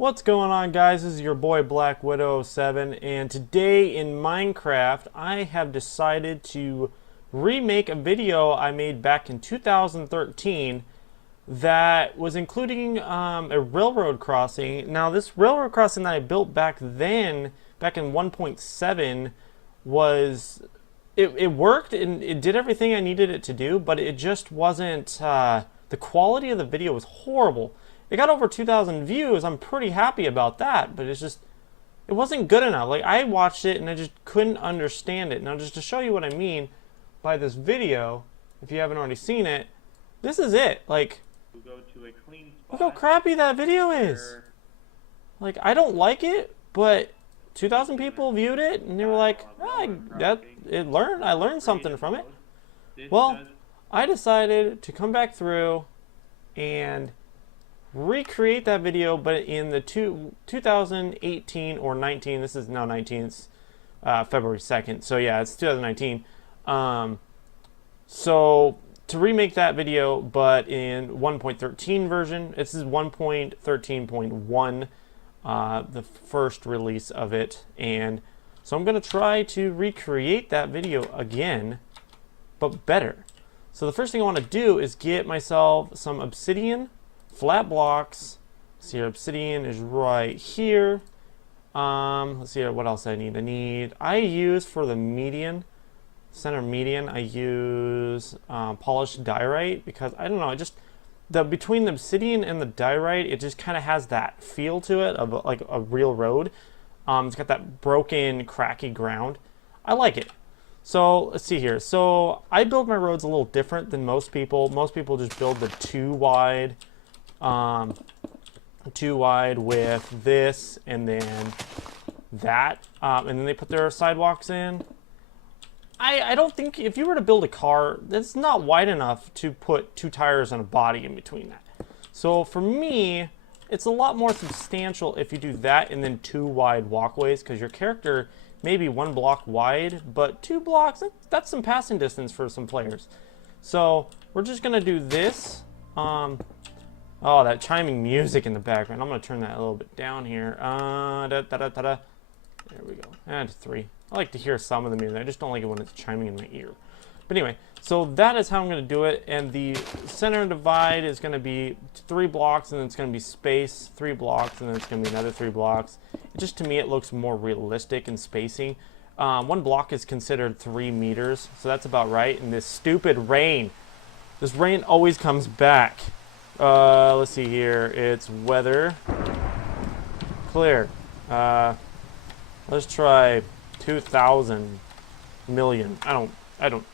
What's going on, guys? This is your boy Black Widow 7, and today in Minecraft I have decided to remake a video I made back in 2013 that was including a railroad crossing. Now, this railroad crossing that I built back then, back in 1.7, was it worked and it did everything I needed it to do, but it just wasn't the quality of the video was horrible. It got over 2,000 views. I'm pretty happy about that, but it wasn't good enough. Like, I watched it and I just couldn't understand it. Now, just to show you what I mean by this video, if you haven't already seen it, this is it. Like, We'll go to a clean spot. look how crappy that video is. Like, I don't like it, but 2,000 people viewed it and they were like, oh, I learned something from it. Well, I decided to come back through and recreate that video, but in the 2018 or 19, this is now 19, it's February 2nd, so yeah, it's 2019. So to remake that video, but in 1.13 version, this is 1.13.1, the first release of it, and so I'm going to try to recreate that video again, but better. So the first thing I want to do is get myself some obsidian, flat blocks. See, here, obsidian is right here. Let's see here, what else I need. I use for the median, center median, I use polished diorite, because I don't know, between the obsidian and the diorite, it just kind of has that feel to it of like a real road. It's got that broken, cracky ground. I like it. So let's see here. So I build my roads a little different than most people. Most people just build the too wide with this and then that, and then they put their sidewalks in. I don't think, if you were to build a car, that's not wide enough to put two tires and a body in between that. So for me, it's a lot more substantial if you do that and then two wide walkways, because your character may be 1 block wide, but 2 blocks, that's some passing distance for some players. So we're just gonna do this. Oh, that chiming music in the background. I'm going to turn that a little bit down here. There we go. And 3. I like to hear some of the music. I just don't like it when it's chiming in my ear. But anyway, so that is how I'm going to do it. And the center divide is going to be 3 blocks, and then it's going to be space, 3 blocks, and then it's going to be another 3 blocks. Just to me, it looks more realistic in spacing. 1 block is considered 3 meters, so that's about right. And this stupid rain. This rain always comes back. Let's see here. It's weather. Clear. Let's try 2,000 million. I don't know.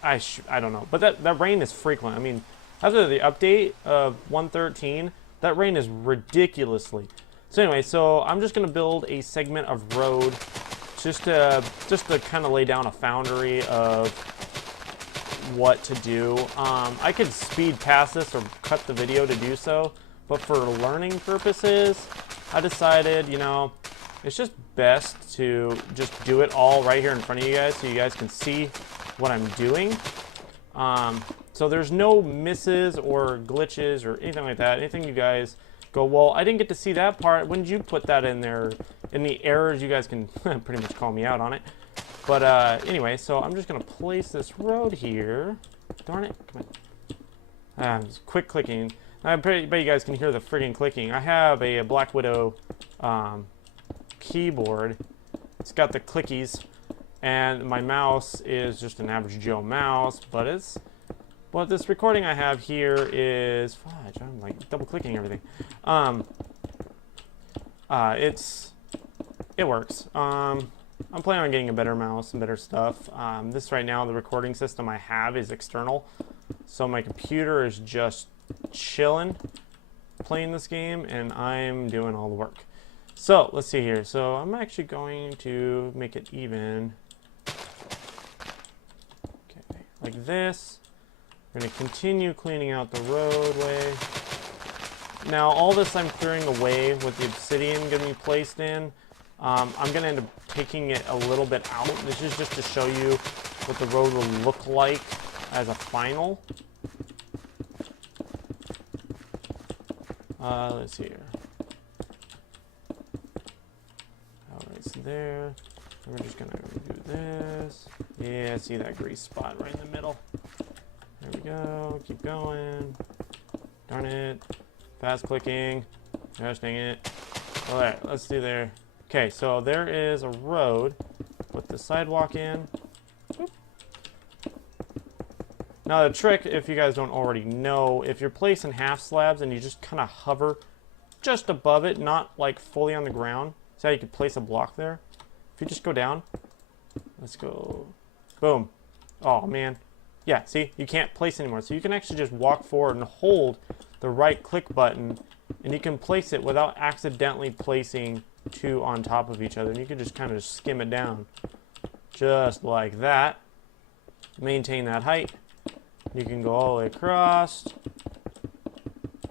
But that rain is frequent. I mean, after the update of 1.13, that rain is ridiculously. So anyway, so I'm just gonna build a segment of road just to kind of lay down a foundry of what to do. I could speed past this or cut the video to do so, but for learning purposes, I decided, you know, it's just best to just do it all right here in front of you guys so you guys can see what I'm doing. So there's no misses or glitches or anything like that. Anything you guys go, well, I didn't get to see that part. When did you put that in there? Any errors, you guys can pretty much call me out on it. But anyway, so I'm just going to place this road here. Darn it. Come on. Just quick clicking. I bet you guys can hear the friggin' clicking. I have a Black Widow keyboard. It's got the clickies. And my mouse is just an average Joe mouse. But this recording I have here is... Fudge, I'm like double clicking everything. It works. I'm planning on getting a better mouse and better stuff. This right now, the recording system I have is external. So my computer is just chilling, playing this game, and I'm doing all the work. So let's see here. So I'm actually going to make it even. Okay, like this. We're going to continue cleaning out the roadway. Now all this I'm clearing away with the obsidian going to be placed in. I'm going to end up taking it a little bit out. This is just to show you what the road will look like as a final. Let's see here. there. And we're just gonna do this. Yeah, see that grease spot right in the middle. There we go. Keep going. Darn it. Fast clicking. Gosh dang it. Alright, let's do there. Okay, so there is a road. Put the sidewalk in. Boop. Now the trick, if you guys don't already know, if you're placing half slabs and you just kind of hover just above it, not like fully on the ground. See how you could place a block there? If you just go down. Let's go. Boom. Oh, man. Yeah, see? You can't place anymore. So you can actually just walk forward and hold the right click button, and you can place it without accidentally placing two on top of each other. And you can just kind of skim it down. Just like that. Maintain that height. You can go all the way across.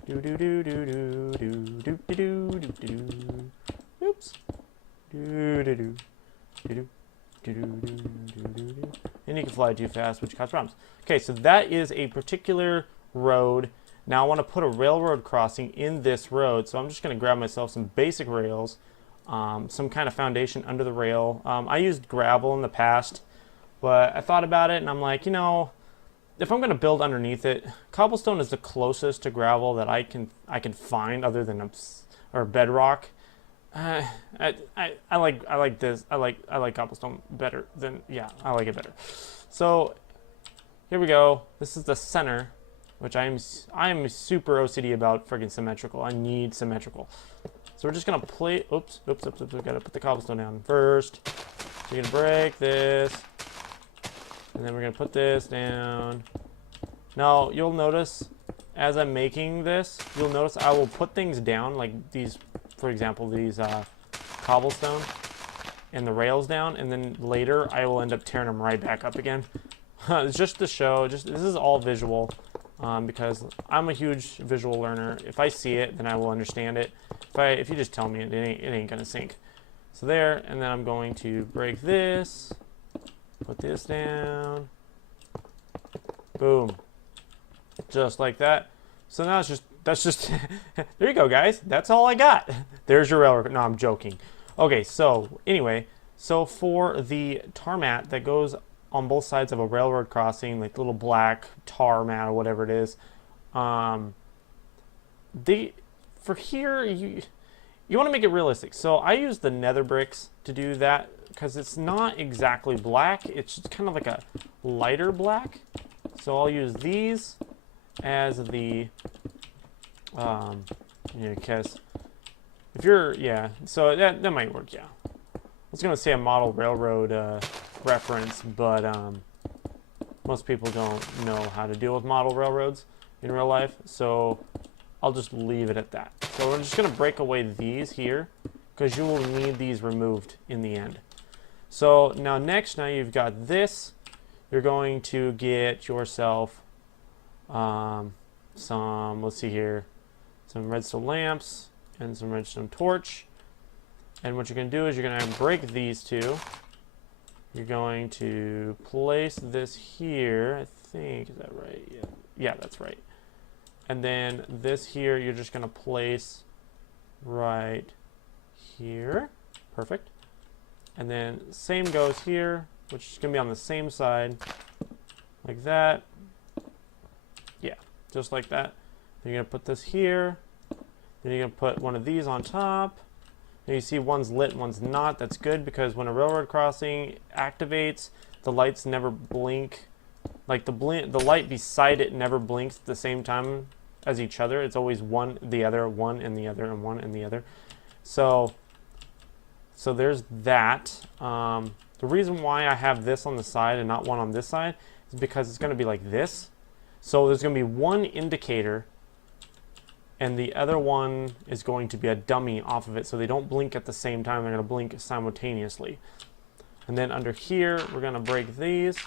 Do do do do do do do do do do do. Oops. Do do do do do do do do do. And you can fly too fast, which causes problems. Okay, so that is a particular road. Now I want to put a railroad crossing in this road, so I'm just going to grab myself some basic rails, some kind of foundation under the rail. I used gravel in the past, but I thought about it and I'm like, you know, if I'm going to build underneath it, cobblestone is the closest to gravel that I can find, other than bedrock. I like this. I like cobblestone better than, yeah, I like it better. So here we go. This is the center, which I'm super OCD about friggin' symmetrical. I need symmetrical. So we're just gonna play. Oops. We gotta put the cobblestone down first. So you're gonna break this, and then we're gonna put this down. Now you'll notice as I'm making this, you'll notice I will put things down like these. For example, these cobblestone and the rails down, and then later I will end up tearing them right back up again. It's just to show. This is all visual, because I'm a huge visual learner. If I see it, then I will understand it. If you just tell me it ain't gonna sink. So there, and then I'm going to break this, put this down, boom, just like that. So now that's just there you go, guys. That's all I got. There's your railroad. No, I'm joking. Okay, so anyway, so for the tar mat that goes on both sides of a railroad crossing, like little black tar mat or whatever it is, for here you want to make it realistic. So I use the nether bricks to do that because it's not exactly black. It's just kind of like a lighter black. So I'll use these as the because if you're, yeah, so that might work, yeah. I was going to say a model railroad reference, but most people don't know how to deal with model railroads in real life, so I'll just leave it at that. So we're just going to break away these here, because you will need these removed in the end. So now you've got this. You're going to get yourself some, let's see here, some redstone lamps and some redstone torch. And what you're going to do is you're going to break these two. You're going to place this here. I think, is that right? Yeah, that's right. And then this here, you're just going to place right here. Perfect. And then same goes here, which is going to be on the same side, like that. Yeah, just like that. Then you're going to put this here. Then you're going to put one of these on top. Now you see one's lit and one's not. That's good because when a railroad crossing activates, the lights never blink. Like the light beside it never blinks at the same time as each other. It's always one, the other, one and the other, and one and the other. So there's that. The reason why I have this on the side and not one on this side is because it's going to be like this. So there's going to be one indicator and the other one is going to be a dummy off of it, so they don't blink at the same time. They're going to blink simultaneously. And then under here, we're going to break these.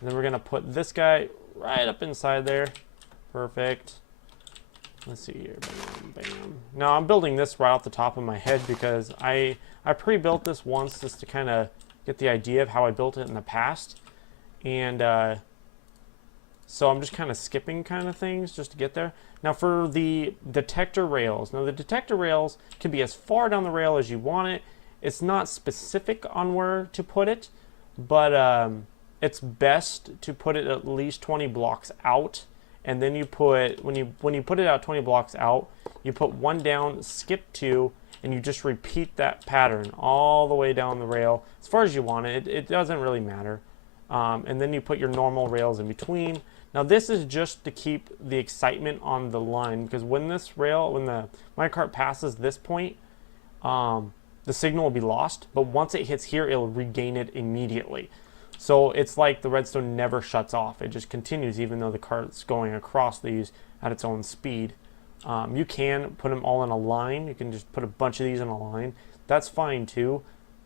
And then we're going to put this guy right up inside there. Perfect. Let's see here. Bam, bam. Now, I'm building this right off the top of my head because I pre-built this once just to kind of get the idea of how I built it in the past. And so I'm just kind of skipping kind of things just to get there. Now for the detector rails. Now the detector rails can be as far down the rail as you want it. It's not specific on where to put it, but it's best to put it at least 20 blocks out. And then you put, when you put it out 20 blocks out, you put one down, skip two, and you just repeat that pattern all the way down the rail as far as you want it. It doesn't really matter. And then you put your normal rails in between. Now this is just to keep the excitement on the line, because when the minecart passes this point, the signal will be lost, but once it hits here, it'll regain it immediately. So it's like the redstone never shuts off. It just continues even though the cart's going across these at its own speed. You can put them all in a line. You can just put a bunch of these in a line. That's fine too.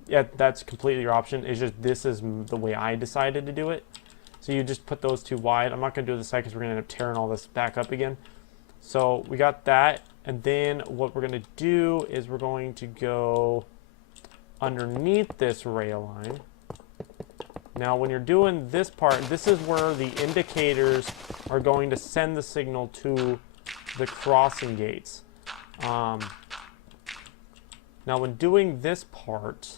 Yeah, that's completely your option. It's just this is the way I decided to do it. So you just put those two wide. I'm not going to do this side because we're going to end up tearing all this back up again. So we got that. And then what we're going to do is we're going to go underneath this rail line. Now when you're doing this part, this is where the indicators are going to send the signal to the crossing gates. Now when doing this part,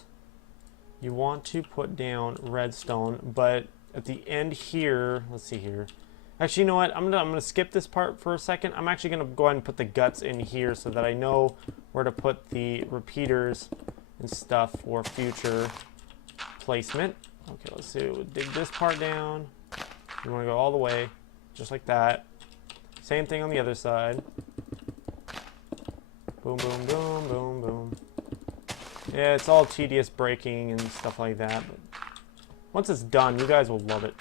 you want to put down redstone, but at the end here, let's see here. Actually, you know what? I'm gonna skip this part for a second. I'm actually gonna go ahead and put the guts in here so that I know where to put the repeaters and stuff for future placement. Okay, let's see. We'll dig this part down. You want to go all the way, just like that. Same thing on the other side. Boom, boom, boom, boom, boom. Yeah, it's all tedious breaking and stuff like that, but once it's done, you guys will love it.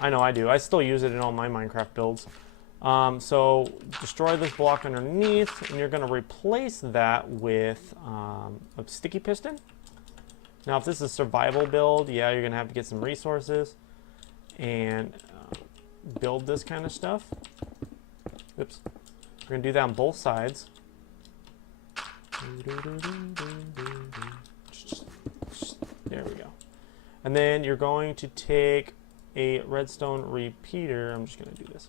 I know I do. I still use it in all my Minecraft builds. So destroy this block underneath, and you're going to replace that with a sticky piston. Now, if this is a survival build, yeah, you're going to have to get some resources and build this kind of stuff. Oops. We're going to do that on both sides. There we go. And then you're going to take a redstone repeater. I'm just going to do this.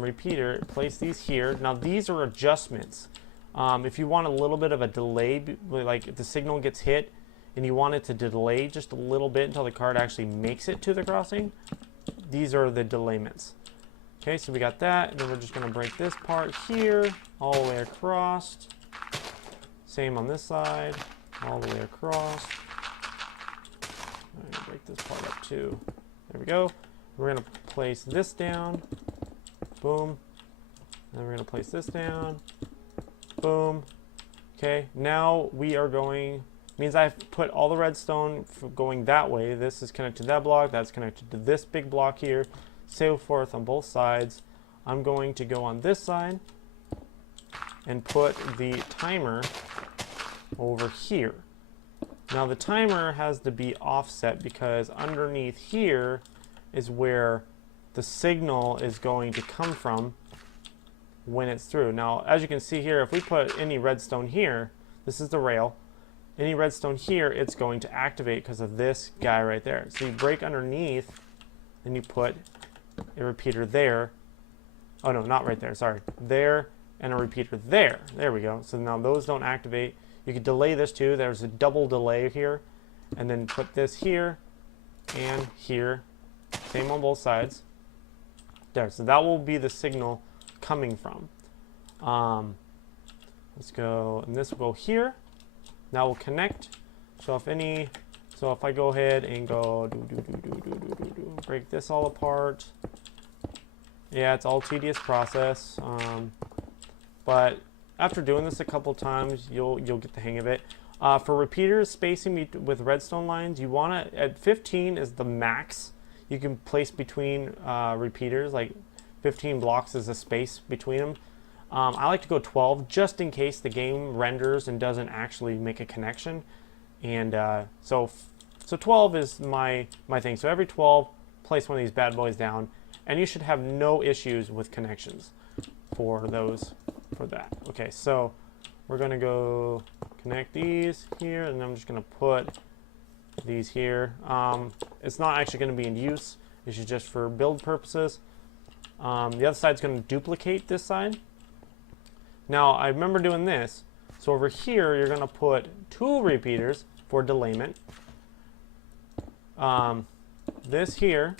Repeater, place these here. Now, these are adjustments. If you want a little bit of a delay, like if the signal gets hit and you want it to delay just a little bit until the card actually makes it to the crossing, these are the delayments. Okay, so we got that. And then we're just going to break this part here all the way across. Same on this side, all the way across. I'm going to break this part up too. There we go. We're going to place this down. Boom. Then we're going to place this down. Boom. Okay, now we are going, means I've put all the redstone going that way. This is connected to that block. That's connected to this big block here. So forth on both sides. I'm going to go on this side and put the timer over here. Now the timer has to be offset because underneath here is where the signal is going to come from when it's through. Now as you can see here, if we put any redstone here, this is the rail, any redstone here, it's going to activate because of this guy right there. So you break underneath, then you put a repeater there. Oh no, not right there, sorry. There, and a repeater there. There we go. So now those don't activate. You could delay this too. There's a double delay here. And then put this here and here. Same on both sides. There, so that will be the signal coming from. Let's go, and this will go here. That will connect. So if I go ahead and go break this all apart. Yeah, it's all tedious process. But after doing this a couple times, you'll get the hang of it. For repeaters, spacing with redstone lines, you want to, at 15 is the max you can place between repeaters. Like 15 blocks is a space between them. I like to go 12 just in case the game renders and doesn't actually make a connection. And so 12 is my thing. So every 12, place one of these bad boys down, and you should have no issues with connections for that. Okay, so we're gonna go connect these here, and I'm just gonna put these here. It's not actually gonna be in use. This is just for build purposes. The other side's gonna duplicate this side. Now I remember doing this, So over here, you're going to put 2 repeaters for delayment. This here,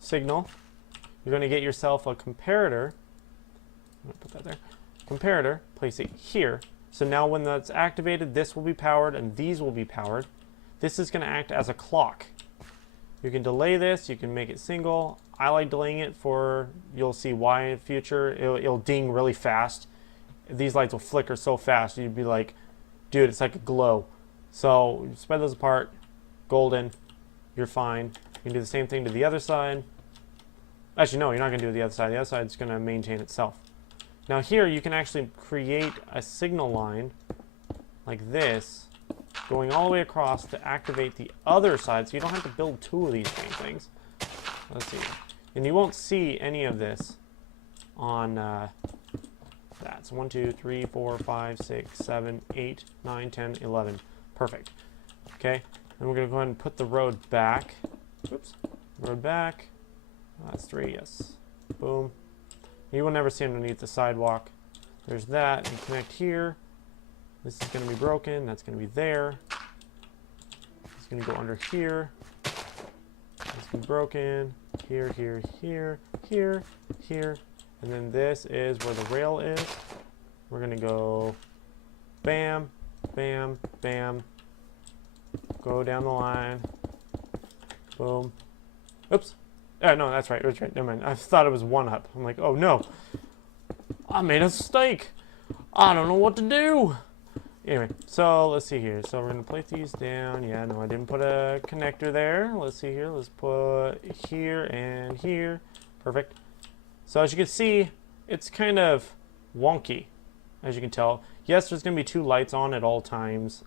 signal, you're going to get yourself a comparator. I'm going to put that there. Comparator, place it here. So now when that's activated, this will be powered and these will be powered. This is going to act as a clock. You can delay this, you can make it single. I like delaying it for, you'll see why in the future. It'll ding really fast. These lights will flicker so fast, you'd be like, dude, it's like a glow. So you spread those apart, golden, you're fine. You can do the same thing to the other side. Actually, no, you're not going to do the other side. The other side's going to maintain itself. Now here, you can actually create a signal line like this, going all the way across to activate the other side, so you don't have to build 2 of these dang things. Let's see. And you won't see any of this on that. So 1, 2, 3, 4, 5, 6, 7, 8, 9, 10, 11. Perfect. Okay. And we're going to go ahead and put the road back. Oops. Road back. That's 3, yes. Boom. You will never see underneath the sidewalk. There's that. And connect here. This is going to be broken. That's going to be there. It's going to go under here. It's going to be broken. Here, here, here, here, here. And then this is where the rail is. We're going to go bam, bam, bam. Go down the line. Boom. Oops. No, that's right. That's right. Never mind. I thought it was 1 up. I'm like, oh no. I made a mistake. I don't know what to do. Anyway, so let's see here. So we're going to place these down. Yeah, no, I didn't put a connector there. Let's see here. Let's put here and here. Perfect. So as you can see, it's kind of wonky, as you can tell. Yes, there's going to be 2 lights on at all times.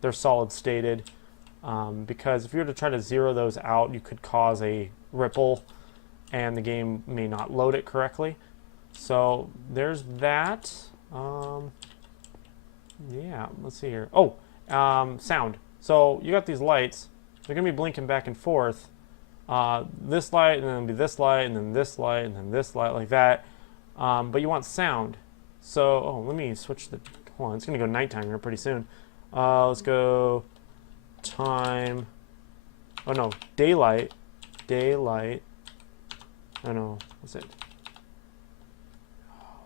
They're solid stated. Because if you were to try to zero those out, you could cause a ripple and the game may not load it correctly. So there's that. Yeah, let's see here. Oh, sound. So you got these lights. They're going to be blinking back and forth. This light, and then it'll be this light, and then this light, and then this light, like that. But you want sound. So, oh, let me switch the... Hold on, it's going to go nighttime here pretty soon. Let's go... time. Oh no, daylight. Daylight. Oh no, what's it?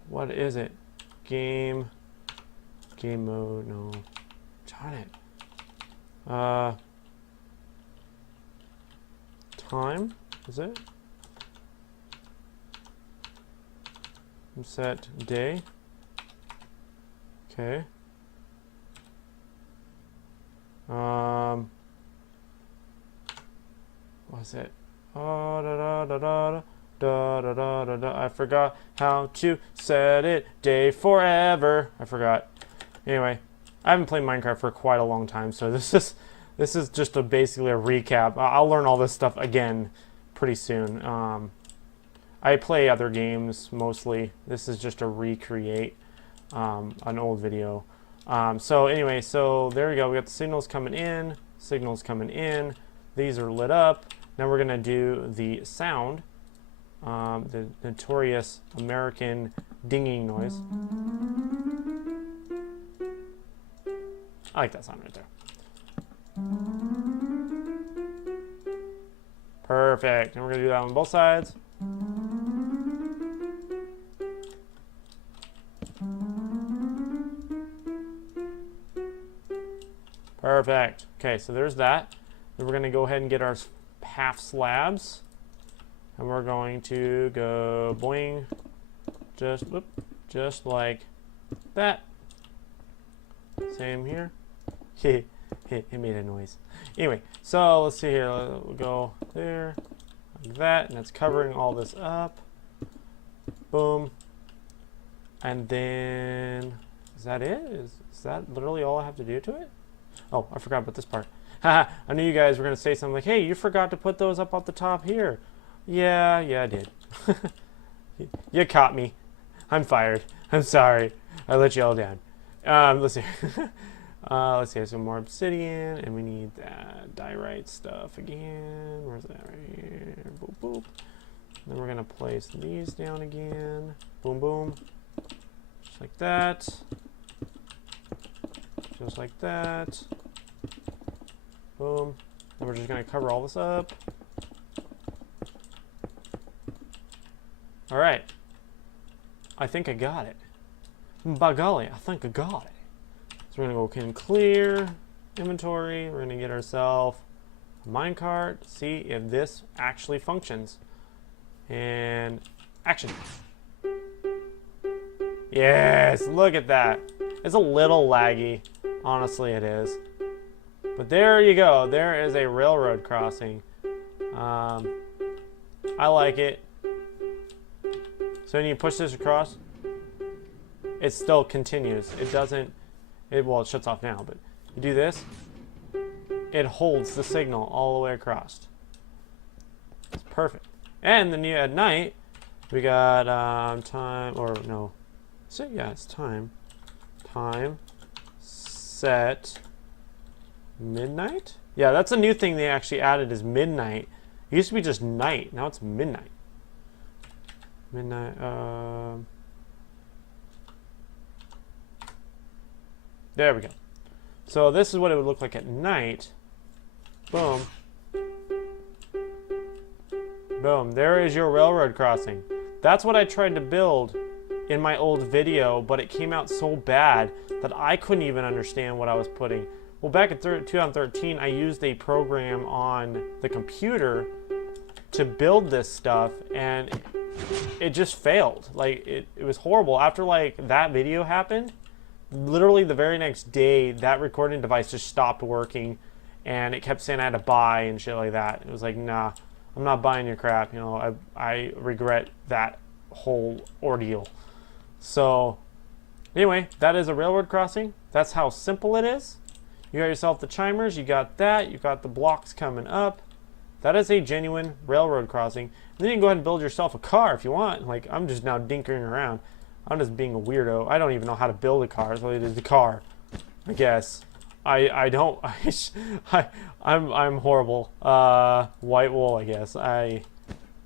What is it? Game. Game mode. No. Darn it. Time. Is it? Set day. Okay. What's it? Oh, da, da, da, da, da, da, da, da. I forgot how to set it. Day forever. I forgot. Anyway, I haven't played Minecraft for quite a long time, so this is just basically a recap. I'll learn all this stuff again pretty soon. I play other games mostly. This is just a recreate an old video. So anyway, so there we go. We got the signals coming in. Signals coming in. These are lit up. Now we're gonna do the sound. The notorious American dinging noise. I like that sound right there. Perfect. And we're gonna do that on both sides. Perfect. Okay, so there's that. Then we're going to go ahead and get our half slabs. And we're going to go boing. Just like that. Same here. It made a noise. Anyway, so let's see here. We'll go there, like that, and that's covering all this up. Boom. And then, is that it? Is that literally all I have to do to it? Oh, I forgot about this part. Haha, I knew you guys were going to say something like, hey, you forgot to put those up at the top here. Yeah, I did. You caught me. I'm fired. I'm sorry. I let you all down. Let's see. Let's see. Some more obsidian, and we need that diorite stuff again. Where's that? Right here. Boop, boop. Then we're going to place these down again. Boom, boom. Just like that. just like that. Boom. And we're just gonna cover all this up. All right. I think I got it. By golly, I think I got it. So we're gonna go in clear inventory. We're gonna get ourselves a minecart. See if this actually functions. And action. Yes, look at that. It's a little laggy. Honestly, it is. But there you go. There is a railroad crossing. I like it. So when you push this across, it still continues. It doesn't, well, it shuts off now, but you do this, it holds the signal all the way across. It's perfect. And then at night, we got time, or no, so yeah, it's time. Time set midnight? Yeah, that's a new thing they actually added is midnight. It used to be just night. Now it's midnight. Midnight. There we go. So this is what it would look like at night. Boom. Boom. There is your railroad crossing. That's what I tried to build in my old video, but it came out so bad that I couldn't even understand what I was putting. Well, back in 2013, I used a program on the computer to build this stuff, and it just failed. Like, it was horrible. After, like, that video happened, literally the very next day, that recording device just stopped working, and it kept saying I had to buy and shit like that. It was like, nah, I'm not buying your crap. You know, I regret that whole ordeal. So, anyway, that is a railroad crossing. That's how simple it is. You got yourself the chimers, you got that, you got the blocks coming up. That is a genuine railroad crossing. And then you can go ahead and build yourself a car if you want. Like, I'm just now dinkering around. I'm just being a weirdo. I don't even know how to build a car, so it is the car, I guess. I don't, I'm horrible. White wool, I guess. I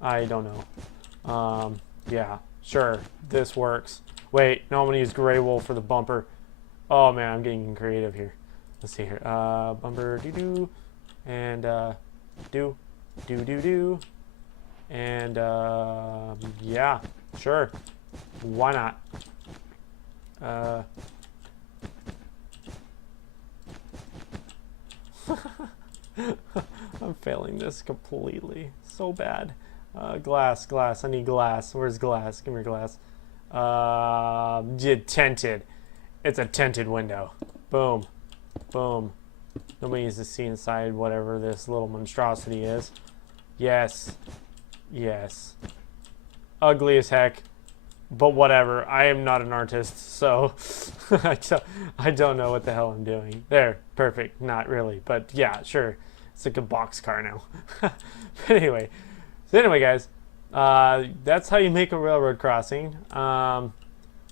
don't know. Yeah, sure, this works. Wait, no, I'm gonna use gray wool for the bumper. Oh man, I'm getting creative here. Let's see here. Bumper doo-doo, and do. And yeah, sure. Why not? I'm failing this completely. So bad. Glass. I need glass. Where's glass? Give me your glass. Tinted. It's a tinted window. Boom. Boom. Nobody needs to see inside whatever this little monstrosity is. Yes. Yes. Ugly as heck. But whatever. I am not an artist, so I don't know what the hell I'm doing. There. Perfect. Not really. But yeah, sure. It's like a box car now. But anyway. So anyway, guys. That's how you make a railroad crossing.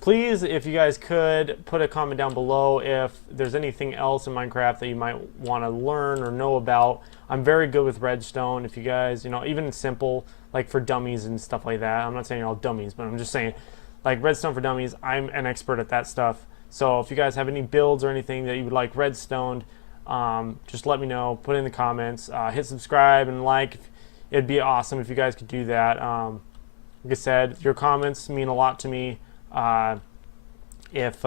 Please, if you guys could, put a comment down below if there's anything else in Minecraft that you might want to learn or know about. I'm very good with redstone. If you guys, you know, even simple, like for dummies and stuff like that. I'm not saying you're all dummies, but I'm just saying, like redstone for dummies, I'm an expert at that stuff. So if you guys have any builds or anything that you would like redstoned, just let me know. Put it in the comments. Hit subscribe and like. It'd be awesome if you guys could do that. Like I said, your comments mean a lot to me. If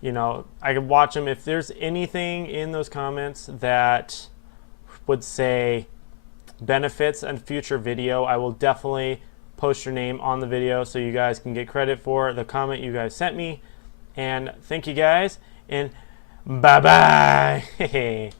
you know, I could watch them. If there's anything in those comments that would say benefits and future video, I will definitely post your name on the video so you guys can get credit for the comment you guys sent me. And thank you guys, and bye bye.